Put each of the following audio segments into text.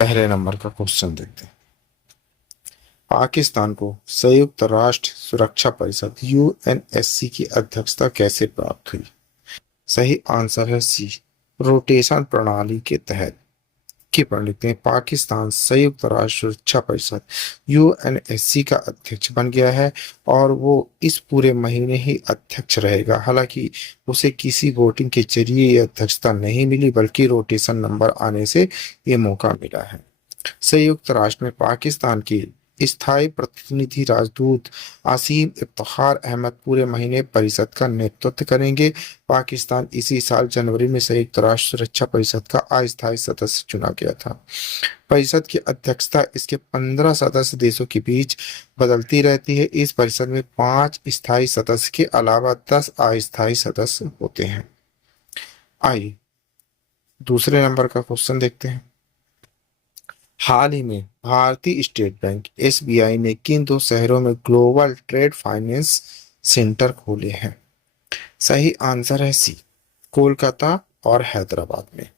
पहले नंबर का क्वेश्चन देखते हैं। पाकिस्तान को संयुक्त राष्ट्र सुरक्षा परिषद यूएनएससी की अध्यक्षता कैसे प्राप्त हुई? सही आंसर है सी, रोटेशन प्रणाली के तहत। की पढ़ लेते हैं। पाकिस्तान संयुक्त राष्ट्र सुरक्षा परिषद यूएनएससी का अध्यक्ष बन गया है और वो इस पूरे महीने ही अध्यक्ष रहेगा। हालांकि उसे किसी वोटिंग के जरिए ये अध्यक्षता नहीं मिली, बल्कि रोटेशन नंबर आने से ये मौका मिला है। संयुक्त राष्ट्र में पाकिस्तान के स्थायी प्रतिनिधि राजदूत आसिम इफ्तिखार अहमद पूरे महीने परिषद का नेतृत्व करेंगे। पाकिस्तान इसी साल जनवरी में संयुक्त राष्ट्र सुरक्षा परिषद का अस्थायी सदस्य चुना गया था। परिषद की अध्यक्षता इसके 15 सदस्य देशों के बीच बदलती रहती है। इस परिषद में 5 स्थायी सदस्य के अलावा 10 अस्थायी सदस्य होते हैं। आइए दूसरे नंबर का क्वेश्चन देखते हैं। हाल ही में भारतीय स्टेट बैंक एसबीआई ने किन दो शहरों में ग्लोबल ट्रेड फाइनेंस सेंटर खोले हैं? सही आंसर है सी, कोलकाता और हैदराबाद में।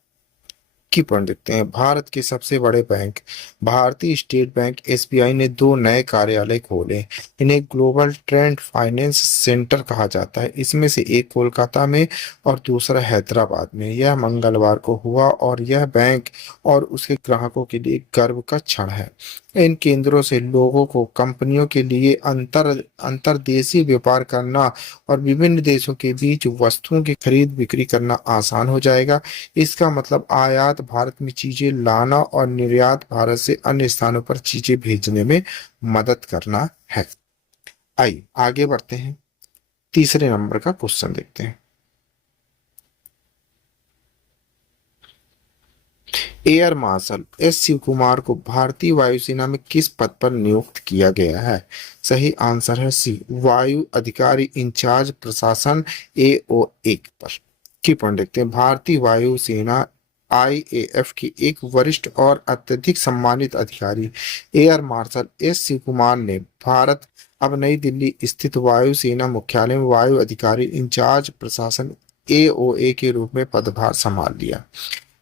की पॉइंट देखते हैं। भारत के सबसे बड़े बैंक भारतीय स्टेट बैंक एसबीआई ने दो नए कार्यालय खोले। इन्हें ग्लोबल ट्रेंड फाइनेंस सेंटर कहा जाता है। इसमें से एक कोलकाता में और दूसरा हैदराबाद में। यह मंगलवार को हुआ और यह बैंक और उसके ग्राहकों के लिए गर्व का क्षण है। इन केंद्रों से लोगों को कंपनियों के लिए अंतर्देशीय व्यापार करना और विभिन्न देशों के बीच वस्तुओं की खरीद बिक्री करना आसान हो जाएगा। इसका मतलब आयात भारत में चीजें लाना और निर्यात भारत से अन्य स्थानों पर चीजें भेजने में मदद करना है। आइए आगे बढ़ते हैं। तीसरे नंबर का क्वेश्चन देखते हैं। Air marshal S Shiv Kumar को भारतीय वायुसेना में किस पद पर नियुक्त किया गया है? सही आंसर है सी, वायु अधिकारी इंचार्ज प्रशासन AO1 पर। की पॉइंट देखते हैं। भारतीय वायुसेना IAF की एक वरिष्ठ और अत्यधिक सम्मानित अधिकारी air marshal S Shiv Kumar ने भारत अब नई दिल्ली स्थित वायुसेना मुख्यालय में वायु अधिकारी इंचार्ज प्रशासन AOA के रूप में पदभार संभाल लिया।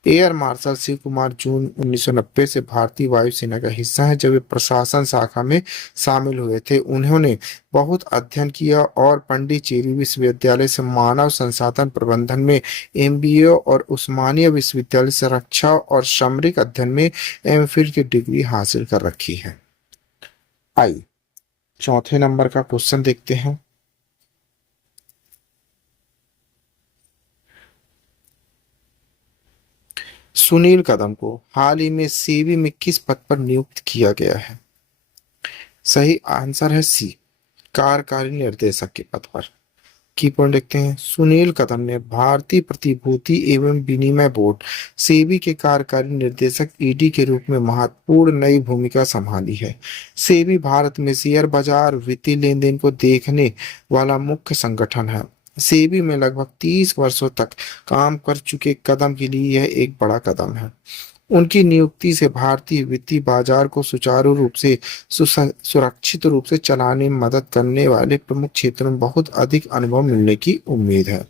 एयर मार्शल शिव कुमार जून 1990 से भारतीय वायुसेना का हिस्सा है। जब वे प्रशासन शाखा में शामिल हुए थे, उन्होंने बहुत अध्ययन किया और पंडिचेरी विश्वविद्यालय से मानव संसाधन प्रबंधन में MBA और उस्मानिया विश्वविद्यालय से रक्षा और सामरिक अध्ययन में MPhil की डिग्री हासिल कर रखी है। आइए चौथे नंबर का क्वेश्चन देखते हैं। सुनील कदम को हाल ही में सेबी में किस पद पर नियुक्त किया गया है? सही आंसर है सी, कार्यकारी निर्देशक के पद पर। की पॉइंट देखते हैं। सुनील कदम ने भारतीय प्रतिभूति एवं विनिमय बोर्ड सेबी के कार्यकारी निर्देशक ED के रूप में महत्वपूर्ण नई भूमिका संभाली है। सेबी भारत में शेयर बाजार वित्तीय लेन देन को देखने वाला मुख्य संगठन है। सेबी में लगभग 30 वर्षों तक काम कर चुके कदम के लिए यह एक बड़ा कदम है। उनकी नियुक्ति से भारतीय वित्तीय बाजार को सुचारू रूप से सुरक्षित रूप से चलाने में मदद करने वाले प्रमुख क्षेत्रों में बहुत अधिक अनुभव मिलने की उम्मीद है।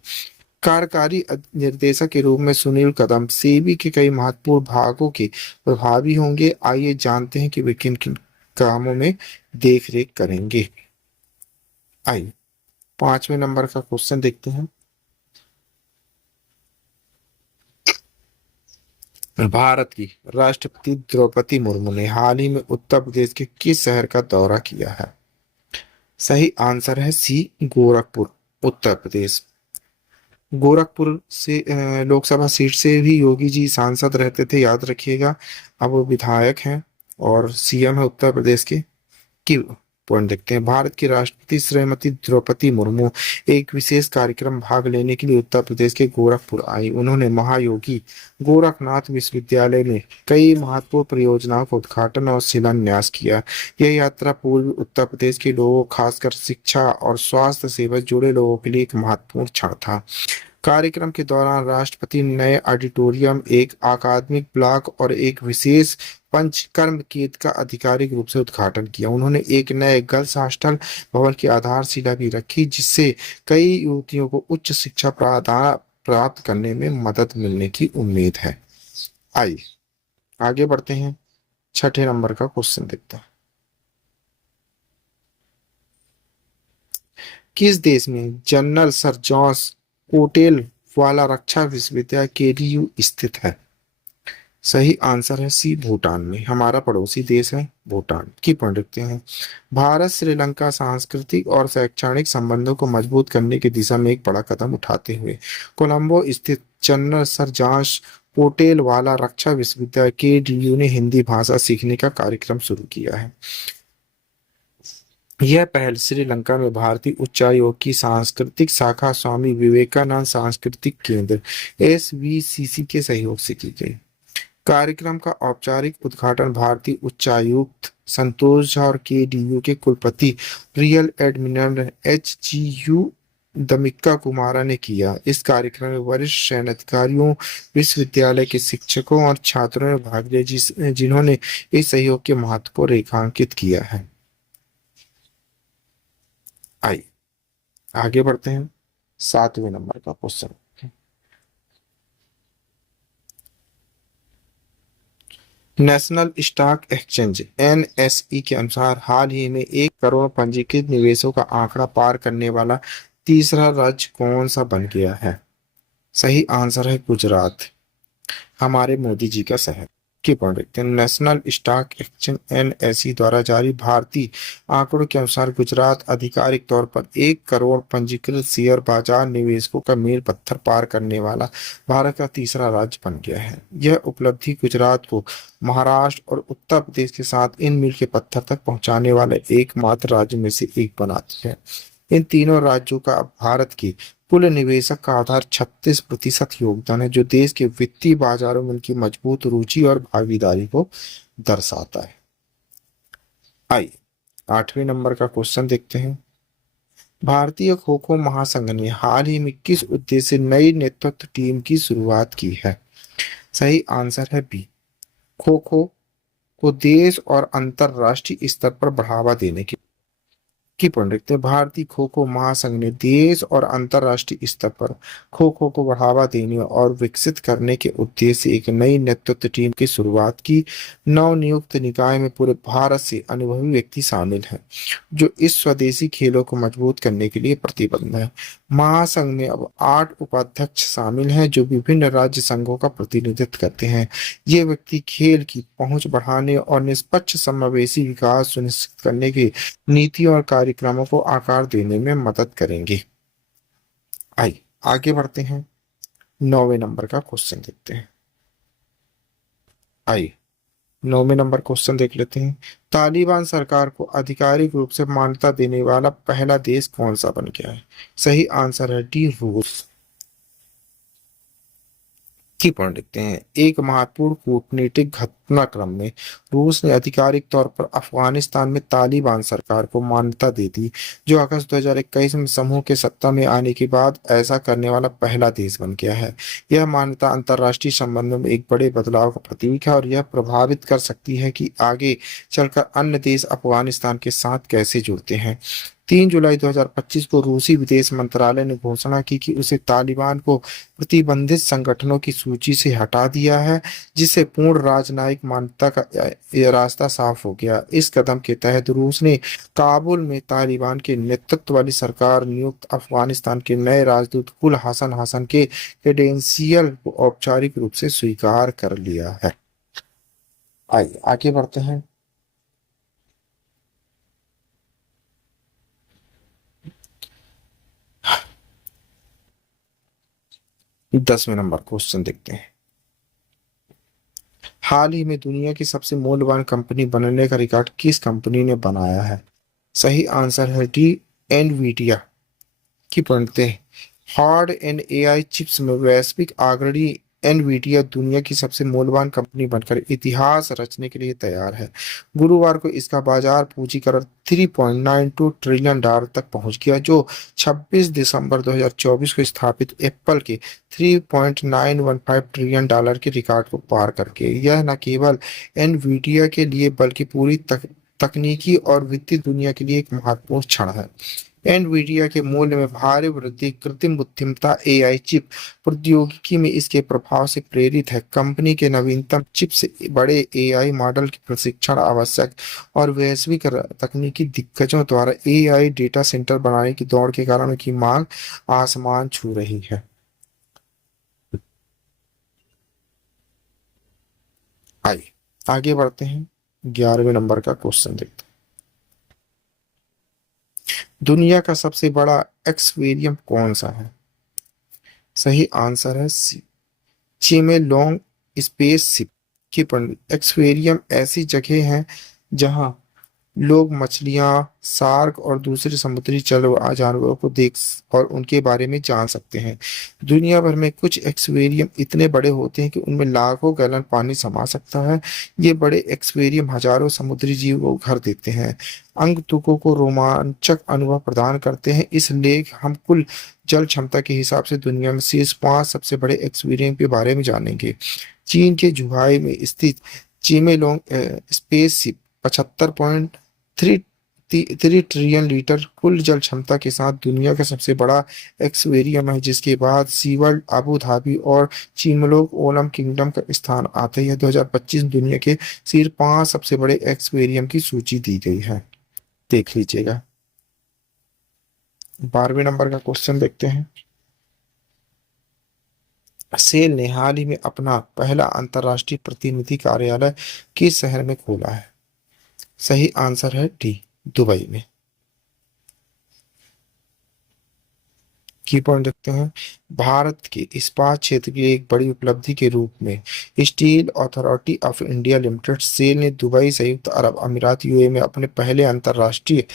कार्यकारी निर्देशक के रूप में सुनील कदम सेबी के कई महत्वपूर्ण भागों के प्रभावी होंगे। आइए जानते हैं कि वे किन किन कामों में देख रेख करेंगे। आइए पांचवें नंबर का क्वेश्चन देखते हैं। भारत की राष्ट्रपति द्रौपदी मुर्मू ने हाल ही में उत्तर प्रदेश के किस शहर का दौरा किया है? सही आंसर है सी, गोरखपुर, उत्तर प्रदेश। गोरखपुर से लोकसभा सीट से भी योगी जी सांसद रहते थे, याद रखिएगा। अब वो विधायक हैं और CM है उत्तर प्रदेश के। की पॉइंट देखते हैं। भारत की राष्ट्रपति श्रीमती द्रौपदी मुर्मू एक विशेष कार्यक्रम भाग लेने के लिए उत्तर प्रदेश के गोरखपुर आई। उन्होंने महायोगी गोरखनाथ विश्वविद्यालय में कई महत्वपूर्ण परियोजनाओं का उद्घाटन और शिलान्यास किया। यह यात्रा पूर्वी उत्तर प्रदेश के लोगों, खासकर शिक्षा और स्वास्थ्य सेवा से जुड़े लोगों के लिए एक महत्वपूर्ण क्षण था। कार्यक्रम के दौरान राष्ट्रपति ने नए ऑडिटोरियम, एक अकादमिक ब्लॉक और एक विशेष पंचकर्म केंद्र का आधिकारिक रूप से उद्घाटन किया। उन्होंने एक नए गर्ल्स हॉस्टल भवन की आधारशिला भी रखी, जिससे कई युवतियों को उच्च शिक्षा प्राप्त करने में मदद मिलने की उम्मीद है। आइए आगे बढ़ते हैं, छठे नंबर का क्वेश्चन देखते हैं। किस देश में जनरल सर जॉर्ज कोटेल वाला रक्षा विश्वविद्यालय केडीयू स्थित है? सही आंसर है सी, भूटान में। हमारा पड़ोसी देश है भूटान। की पॉइंट रखते हैं। भारत श्रीलंका सांस्कृतिक और शैक्षणिक संबंधों को मजबूत करने की दिशा में एक बड़ा कदम उठाते हुए कोलंबो स्थित जनरल सर जॉर्ज कोटेल वाला रक्षा विश्वविद्यालय केडीयू ने हिंदी भाषा सीखने का कार्यक्रम शुरू किया है। यह पहल श्रीलंका में भारतीय उच्चायोग की सांस्कृतिक शाखा स्वामी विवेकानंद सांस्कृतिक केंद्र SVCC के सहयोग से की गई। कार्यक्रम का औपचारिक उद्घाटन भारतीय उच्चायुक्त संतोष झा और केडीयू के कुलपति रियल एडमिरल HGU दमिक्का कुमारा ने किया। इस कार्यक्रम में वरिष्ठ सैन्य अधिकारियों, विश्वविद्यालय के शिक्षकों और छात्रों ने भाग लिया जिन्होंने इस सहयोग के महत्व को रेखांकित किया है। आइए आगे बढ़ते हैं, सातवें नंबर का question. National stock exchange NSE के अनुसार हाल ही में 1 करोड़ पंजीकृत निवेशों का आंकड़ा पार करने वाला तीसरा राज्य कौन सा बन गया है? सही आंसर है गुजरात, हमारे मोदी जी का शहर। की पॉइंट देखते हैं। नेशनल स्टॉक एक्सचेंज NSE द्वारा जारी भारतीय आंकड़ों के अनुसार गुजरात आधिकारिक तौर पर 1 करोड़ पंजीकृत शेयर बाजार निवेशकों का मील पत्थर पार करने वाला भारत का तीसरा राज्य बन गया है। यह उपलब्धि गुजरात को महाराष्ट्र और उत्तर प्रदेश के साथ इन मील के पत्थर तक पहुंचाने वाले एकमात्र राज्य में से एक बनाती है। इन तीनों राज्यों का अब भारत की कुल निवेशक का आधार 36% योगदान है, जो देश के वित्तीय बाजारों में उनकी मजबूत रुचि और भागीदारी को दर्शाता है। आइए आठवें नंबर का क्वेश्चन देखते हैं। भारतीय खो खो महासंघ ने हाल ही में किस उद्देश्य से नई नेतृत्व टीम की शुरुआत की है? सही आंसर है बी, खो खो को देश और अंतरराष्ट्रीय स्तर पर बढ़ावा देने के की पंडित भारतीय खो खो महासंघ ने देश और अंतरराष्ट्रीय स्तर पर खो खो को बढ़ावा देने और विकसित करने के उद्देश्य से एक नई नेतृत्व टीम की शुरुआत की। नवनियुक्त निकाय में पूरे भारत से अनुभवी व्यक्ति शामिल हैं, जो इस स्वदेशी खेलों को मजबूत करने के लिए प्रतिबद्ध है। महासंघ में अब 8 उपाध्यक्ष शामिल हैं, जो विभिन्न राज्य संघों का प्रतिनिधित्व करते हैं। ये व्यक्ति खेल की पहुंच बढ़ाने और निष्पक्ष समावेशी विकास सुनिश्चित करने की नीतियों और कार्यक्रमों को आकार देने में मदद करेंगे। आइए आगे बढ़ते हैं, 9वें नंबर का क्वेश्चन देखते हैं। आइए 9वें नंबर क्वेश्चन देख लेते हैं। तालिबान सरकार को आधिकारिक रूप से मान्यता देने वाला पहला देश कौन सा बन गया है? सही आंसर है डी, रूस। की पॉइंट लिखते हैं। एक महत्वपूर्ण कूटनीतिक घटनाक्रम में रूस ने आधिकारिक तौर पर अफगानिस्तान में तालिबान सरकार को मान्यता दे दी, जो अगस्त 2021 में समूह के सत्ता में आने के बाद ऐसा करने वाला पहला देश बन गया है। यह मान्यता अंतर्राष्ट्रीय संबंधों में एक बड़े बदलाव का प्रतीक है और यह प्रभावित कर सकती है कि आगे चलकर अन्य देश अफगानिस्तान के साथ कैसे जुड़ते हैं। 3 जुलाई 2025 को रूसी विदेश मंत्रालय ने घोषणा की कि उसे तालिबान को प्रतिबंधित संगठनों की सूची से हटा दिया है, जिससे पूर्ण राजनयिक मान्यता का यह रास्ता साफ हो गया। इस कदम के तहत रूस ने काबुल में तालिबान के नेतृत्व वाली सरकार नियुक्त अफगानिस्तान के नए राजदूत कुल हसन हसन के क्रेडेंशियल को औपचारिक रूप से स्वीकार कर लिया है। आइए आगे बढ़ते हैं। 10वें नंबर क्वेश्चन देखते हैं। हाल ही में दुनिया की सबसे मूल्यवान कंपनी बनने का रिकॉर्ड किस कंपनी ने बनाया है? सही आंसर है डी, एनवीडिया। की पढ़ते हैं। हार्ड एंड AI चिप्स में वैश्विक अग्रणी एनवीडिया दुनिया की सबसे मूल्यवान कंपनी बनकर इतिहास रचने के लिए तैयार है। गुरुवार को इसका बाजार पूंजीकरण $3.92 ट्रिलियन तक पहुंच गया, जो 26 दिसंबर 2024 को स्थापित एप्पल के $3.915 ट्रिलियन के रिकॉर्ड को पार करके। यह न केवल एनवीडिया के लिए बल्कि पूरी तकनीकी और वित्तीय दुनिया के लिए एक महत्वपूर्ण क्षण है। एनवीडिया के मूल्य में भारी वृद्धि कृत्रिम बुद्धिमत्ता एआई चिप प्रौद्योगिकी में इसके प्रभाव से प्रेरित है। कंपनी के नवीनतम चिप से बड़े एआई मॉडल के प्रशिक्षण आवश्यक और वैश्विक तकनीकी दिग्गजों द्वारा एआई डेटा सेंटर बनाने की दौड़ के कारण उनकी मांग आसमान छू रही है। आइए आगे बढ़ते हैं, 11वें नंबर का क्वेश्चन देखते हैं। दुनिया का सबसे बड़ा एक्वेरियम कौन सा है? सही आंसर है सी, चिमेलोंग स्पेसशिप की पंडित। एक्वेरियम ऐसी जगह है जहां लोग मछलियां, शार्क और दूसरे समुद्री जानवरों को देख और उनके बारे में जान सकते हैं। दुनिया भर में कुछ एक्वेरियम इतने बड़े होते हैं कि उनमें लाखों गैलन पानी समा सकता है। ये बड़े एक्वेरियम हजारों समुद्री जीवों को घर देते हैं, अंगतुकों को रोमांचक अनुभव प्रदान करते हैं। इस लेख हम कुल जल क्षमता के हिसाब से दुनिया में शीर्ष 5 सबसे बड़े एक्वेरियम के बारे में जानेंगे। चीन के जुहाई में स्थित चिमेलोंग स्पेसशिप 75.3 ट्रिलियन लीटर कुल जल क्षमता के साथ दुनिया का सबसे बड़ा एक्वेरियम है, जिसके बाद सीवर्ल्ड, अबू धाबी और चिमलोक ओलम किंगडम का स्थान आते हैं। 2025 में दुनिया के शीर्ष 5 सबसे बड़े एक्वेरियम की सूची दी गई है, देख लीजिएगा। 12वें नंबर का क्वेश्चन देखते हैं। सेल ने हाल ही में अपना पहला अंतर्राष्ट्रीय प्रतिनिधि कार्यालय किस शहर में खोला है? सही आंसर है डी, दुबई में। की पॉइंट देखते हैं। भारत के इस्पात क्षेत्र की एक बड़ी उपलब्धि के रूप में steel authority of India limited SAIL ने दुबई, संयुक्त अरब अमीरात यूएई में अपने पहले अंतर्राष्ट्रीय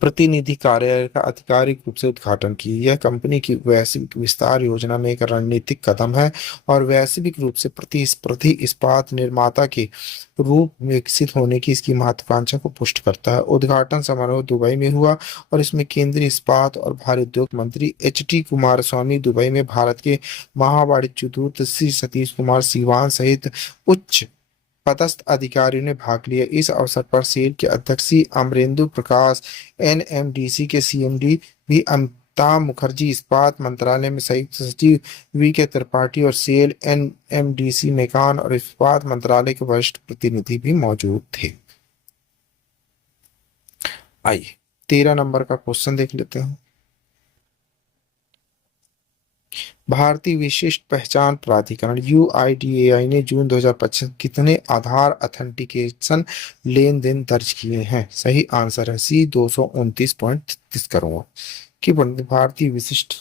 प्रतिनिधि कार्यालय का आधिकारिक रूप से उद्घाटन की। यह कंपनी की वैश्विक विस्तार योजना में एक रणनीतिक कदम है और वैश्विक रूप से प्रतिस्पर्धी इस्पात निर्माता के रूप में विकसित होने की इसकी महत्वाकांक्षा को पुष्ट करता है। उद्घाटन समारोह दुबई में हुआ और इसमें केंद्रीय इस्पात और भारी उद्योग मंत्री एच टी कुमारस्वामी, दुबई में भारत के महावाणिज्य दूत श्री सतीश कुमार सीवान सहित उच्च पदस्थ अधिकारियों ने भाग लिया। इस अवसर पर सेल के अध्यक्ष सी अमरेंदु प्रकाश, एनएमडीसी के सीएमडी भी अमिताभ मुखर्जी, इस्पात मंत्रालय में संयुक्त सचिव वी के त्रिपाठी और सेल एनएमडीसी मेकान और इस्पात मंत्रालय के वरिष्ठ प्रतिनिधि भी मौजूद थे। आइए 13 नंबर का क्वेश्चन देख लेते हैं। भारतीय विशिष्ट पहचान प्राधिकरण यूआईडीएआई ने जून 2025 कितने आधार ऑथेंटिकेशन लेन देन दर्ज किए हैं? सही आंसर है सी, 229.33 करोड़ की बनती। भारतीय विशिष्ट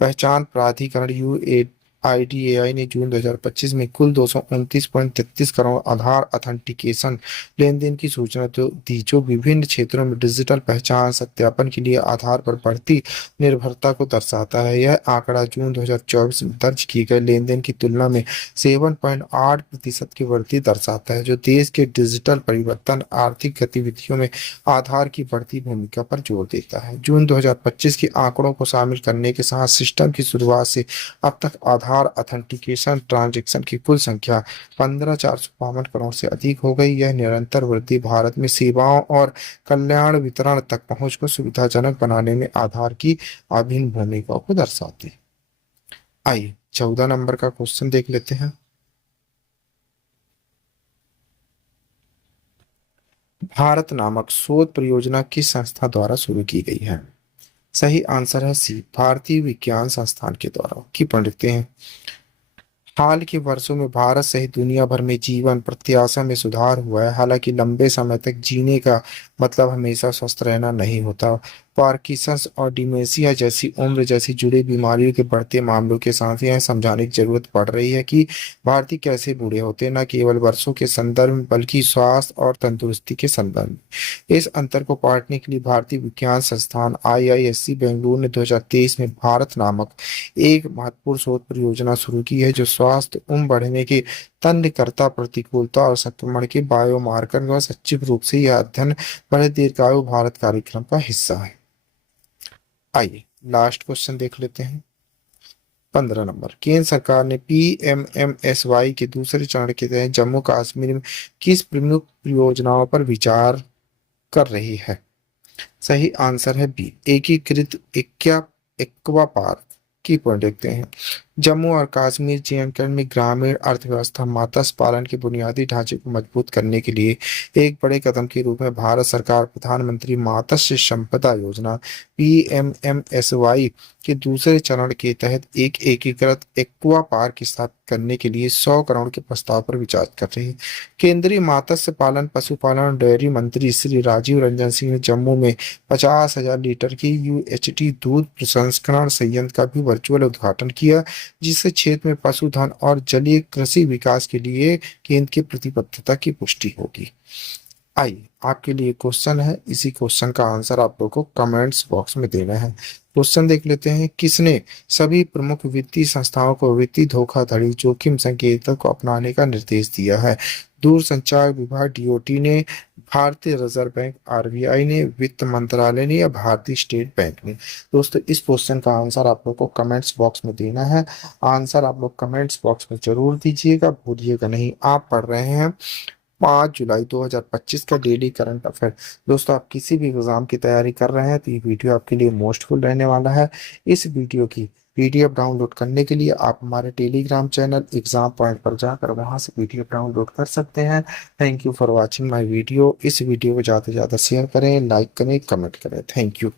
पहचान प्राधिकरण यूआईडीएआई ने जून 2025 में कुल 229.33 करोड़ आधार ऑथेंटिकेशन लेन देन की सूचना दी, जो विभिन्न क्षेत्रों में डिजिटल पहचान सत्यापन के लिए आधार पर बढ़ती निर्भरता को दर्शाता है। यह आंकड़ा जून 2024 में दर्ज किए गए लेन देन की तुलना में 7.8% की वृद्धि दर्शाता है, जो देश के डिजिटल परिवर्तन आर्थिक गतिविधियों में आधार की बढ़ती भूमिका पर जोर देता है। जून 2025 के आंकड़ों को शामिल करने के साथ सिस्टम की शुरुआत से अब तक आधार ऑथेंटिकेशन ट्रांजैक्शन की कुल संख्या 15,452 करोड़ से अधिक हो गई। यह निरंतर वृद्धि भारत में सेवाओं और कल्याण वितरण तक पहुंच को सुविधाजनक बनाने में आधार की अभिन्न भूमिका को दर्शाती है। आइए 14 नंबर का क्वेश्चन देख लेते हैं। भारत नामक शोध परियोजना किस संस्था द्वारा शुरू की गई है? सही आंसर है सी, भारतीय विज्ञान संस्थान के द्वारा। की पढ़ लिखते हैं। हाल के वर्षों में भारत सहित दुनिया भर में जीवन प्रत्याशा में सुधार हुआ है। हालांकि लंबे समय तक जीने का मतलब हमेशा स्वस्थ रहना नहीं होता। पार्किंसंस और डिमेंशिया जैसी उम्र जैसी जुड़ी बीमारियों के बढ़ते मामलों के साथ यह समझाने की जरूरत पड़ रही है कि भारतीय कैसे बूढ़े होते हैं, न केवल वर्षों के संदर्भ में बल्कि स्वास्थ्य और तंदुरुस्ती के संदर्भ में। इस अंतर को पाटने के लिए भारतीय विज्ञान संस्थान आईआईएससी बेंगलुरु ने 2023 में भारत नामक एक महत्वपूर्ण शोध परियोजना शुरू की है, जो स्वास्थ्य, उम्र बढ़ने के तंत्रकर्ता, प्रतिकूलता और संक्रमण के बायोमार्कर व सचिव रूप से यह अध्ययन बड़े दीर्घायु भारत कार्यक्रम का हिस्सा है। आइए लास्ट क्वेश्चन देख लेते हैं। 15 नंबर। केंद्र सरकार ने पीएमएमएसवाई के दूसरे चरण के तहत जम्मू कश्मीर में किस प्रमुख परियोजनाओं पर विचार कर रही है? सही आंसर है बी, एकीकृत एक्वा पार्क। की पॉइंट देखते हैं। जम्मू और कश्मीर जे&के में ग्रामीण अर्थव्यवस्था मत्स्य पालन के बुनियादी ढांचे को मजबूत करने के लिए एक बड़े कदम के रूप में भारत सरकार प्रधानमंत्री मत्स्य संपदा योजना PMMSY के दूसरे चरण के तहत एक एकीकृत एक्वा पार्क स्थापित करने के लिए 100 करोड़ के प्रस्ताव पर विचार कर रही है। केंद्रीय मत्स्य पालन पशुपालन और डेयरी मंत्री श्री राजीव रंजन सिंह ने जम्मू में 50,000 लीटर की UHT दूध प्रसंस्करण संयंत्र का भी वर्चुअल उद्घाटन किया, जिससे क्षेत्र में पशुधन और जलीय कृषि विकास के लिए केंद्र की प्रतिबद्धता की पुष्टि होगी। आइए आपके लिए क्वेश्चन है, इसी क्वेश्चन का आंसर आप लोगों को कमेंट्स बॉक्स में देना है। क्वेश्चन देख लेते हैं। किसने सभी प्रमुख वित्तीय संस्थाओं को वित्तीय धोखाधड़ी जोखिम संकेतक को अपनाने का निर्देश दिया है? दूरसंचार विभाग DOT ने, भारतीय रिजर्व बैंक RBI ने, वित्त मंत्रालय ने या भारतीय स्टेट बैंक ने? दोस्तों इस क्वेश्चन का आंसर आप लोग को कमेंट्स बॉक्स में देना है। आंसर आप लोग कमेंट्स बॉक्स में जरूर दीजिएगा, भूलिएगा नहीं। आप पढ़ रहे हैं 5 जुलाई 2025 का डेली करंट अफेयर। दोस्तों आप किसी भी एग्जाम की तैयारी कर रहे हैं तो ये वीडियो आपके लिए मोस्टफुल रहने वाला है। इस वीडियो की PDF डाउनलोड करने के लिए आप हमारे टेलीग्राम चैनल एग्जाम पॉइंट पर जाकर वहां से PDF डाउनलोड कर सकते हैं। Thank you for watching my video. इस वीडियो को ज़्यादा से ज़्यादा शेयर करें, लाइक करें, कमेंट करें। Thank you.